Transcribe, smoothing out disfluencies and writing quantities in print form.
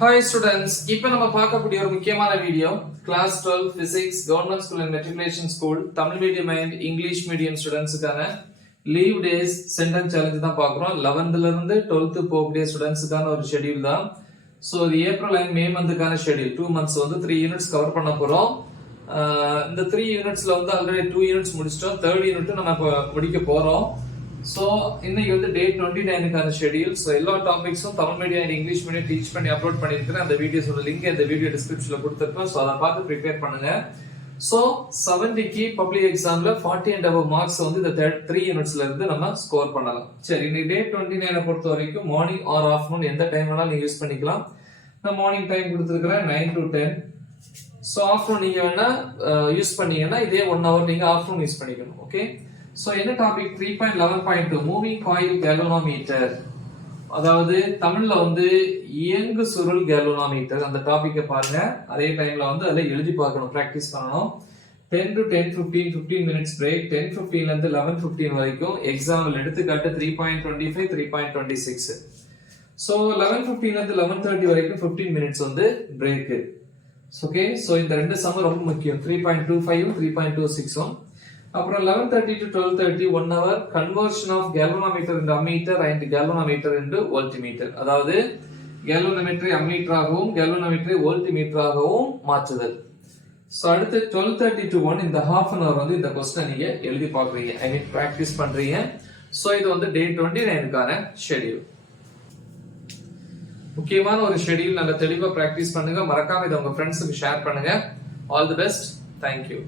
Hi students, இப்போ நம்ம பார்க்கக்கூடிய ஒரு முக்கியமான video class 12 physics government school and matriculation school Tamil medium and English medium ஸ்டூடண்ட்ஸ்க்கான லீவ் டேஸ் சென்டென்ஸ் சேலஞ்ச் தான் பார்க்குறோம். 11th ல இருந்து 12th போகக்கூடிய ஸ்டூடண்ட்ஸ்க்கான ஒரு ஷெட்யூல் தான். ஸோ இது ஏப்ரல் அண்ட் மே மந்த்துக்கான ஷெட்யூல் 2 months வந்து 3 யூனிட்ஸ் கவர் பண்ண போறோம். இந்த 3 யூனிட்ஸ்ல வந்து ஆல்ரெடி 2 யூனிட்ஸ் முடிச்சிட்டோம். 3rd யூனிட் நம்ம இப்போ முடிக்க போறோம். So இன்னைக்கு வந்து டேட் 29க்கான ஷெட்யூல். ஸோ எல்லா டாபிக்ஸும் Tamil medium and English medium teach பண்ணி அப்லோட் பண்ணியிருக்கிறேன். அந்த வீடியோஸோட லிங்க் இந்த வீடியோ டிஸ்கிரிப்ஷன்ல கொடுத்துருக்கோம். ஸோ அதை பார்த்து ப்ரிப்பேர் பண்ணுங்க. ஸோ 70க்கு பப்ளிக் எக்ஸாம்ல 40 and above மார்க்ஸ் வந்து இந்த 3 யூனிட்ஸ்ல இருந்து நம்ம ஸ்கோர் பண்ணலாம். சரி, இன்னைக்கு டேட் 29 பொறுத்த வரைக்கும் மார்னிங் ஆர் ஆஃப்டர்நூன் எந்த டைம் வேணாலும் நீங்க யூஸ் பண்ணிக்கலாம். நான் மார்னிங் டைம் கொடுத்துருக்கிறேன் 9 to 10. ஸோ ஆஃப்டர்நூன் நீங்க வேணா யூஸ் பண்ணீங்கன்னா இதே 1 hour நீங்க ஆஃப்டர்நூன் யூஸ் பண்ணிக்கணும். ஓகே, சோ என்ன டாபிக் 3.11.2 மூவிங் காயில் கேலோனோமீட்டர், அதாவது தமிழ்ல வந்து இயங்கு சுருள் கேலோனோமீட்டர். அந்த டாபிக்கை பாருங்க. அதே டைம்ல வந்து அதுல எழுதி பார்க்கணும், பிராக்டிஸ் பண்ணணும். 10 to 10:15 15 minutes break. 10:15 ல இருந்து 11:15 வரைக்கும் எக்ஸாம்பிள் எடுத்துக்காட்டு 3.25 3.26. சோ 11:15 ல இருந்து 11:30 வரைக்கும் 15 minutes வந்து பிரேக். ஓகே, சோ இந்த ரெண்டு சம் ரொம்ப முக்கியம். 3.25 3.26. அப்புறம் 11:30 to 12:30 1 hour conversion of galvanometer into ammeter and galvanometer into voltmeter. அதாவது galvanometer ammeter ஆகவும் galvanometer voltmeter ஆகவும் மாற்றுதல். சோ அடுத்து 12:30 to 1 இந்த half an hour வந்து இந்த क्वेश्चन நீங்க எழுதி பார்க்கறீங்க, ஐ மீன் பிராக்டீஸ் பண்றீங்க. சோ இது வந்து டே 29க்கான ஷெட்யூல். முக்கியமான ஒரு ஷெட்யூல். நல்ல தெளிவா பிராக்டீஸ் பண்ணுங்க. மறக்காம இத உங்க ஃப்ரெண்ட்ஸ்க்கு ஷேர் பண்ணுங்க. All the best. Thank you.